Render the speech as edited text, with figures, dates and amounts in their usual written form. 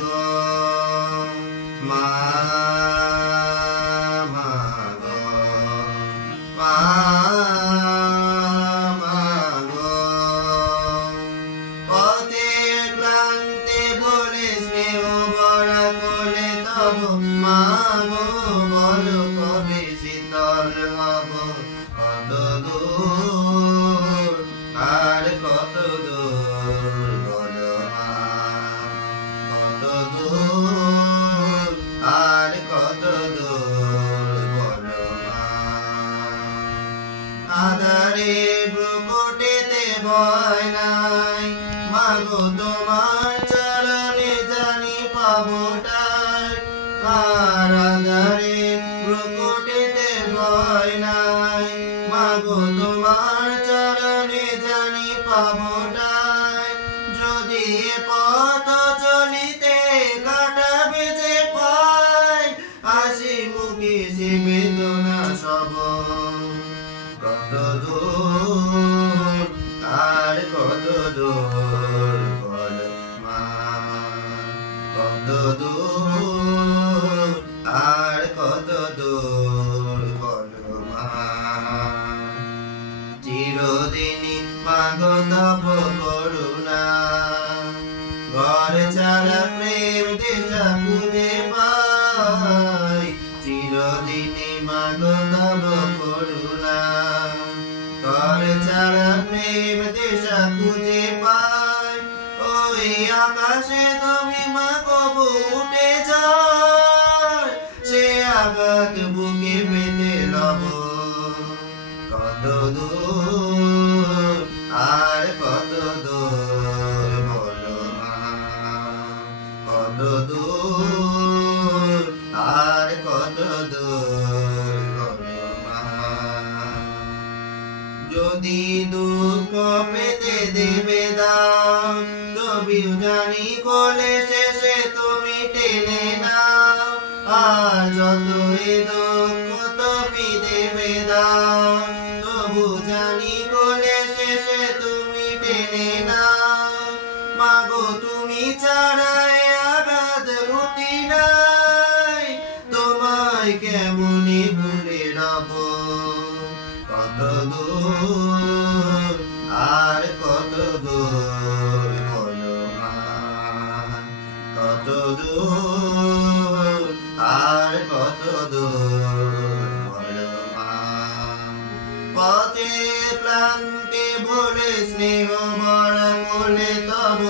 গো মা গো মা গো পথে ক্লান্তি বলে স্নেহ ভরা কোলে তব মা গো বলো কবে শীতল হব কত দূর আর কত দূর বলো মা কত দূর আর কত দূর বলো মা আধারে ভ্রুকুটিতে ভয় নাই মা গো তোমার চরণে জানি পাবোটাই আর আধারে ভ্রুকুটিতে ভয় নাই মা গো তোমার চরণে জানি পাবোটাই যদি পথ চলিতে কাটা বেজে পায় হাসি মুখে সে বেদনা সব কত দূর আর কত দূর বলো মা কত দূর আর কত দূর বলো মা চিরদিনই মাগো তব করুণা ঘর ছাড়া প্রেম দেশা খুঁজে পাই চিরদিনই মাগো তব করুণা ঘর ছাড়া প্রেম দেশা খুঁজে পাই ওই আকাশে তুমি মাগো উঠে যায় সে আঘাত বুকে পেতে লব কত দূর আর কত দূর বলো মা কত দূর আর কত দূর বলো মা যদি দুঃখ পেতে দেবে দাও তবেও জানি কোলে শেষে তুমি টেনে নাও আর যতই দুঃখ তুমি দেবে দাও তবু জানি কোলে শেষে তুমি টেনে নাও মাগো তুমি ছাড়াই আঘাত রুটি নাই তোমায় কেমনি ভুলে রব কত দূর আর কত দূর বলো মা কত দূর আর কত দূর বলো মা পথে ক্লান্তি ভুলে স্নেহ ভরা কোলে তব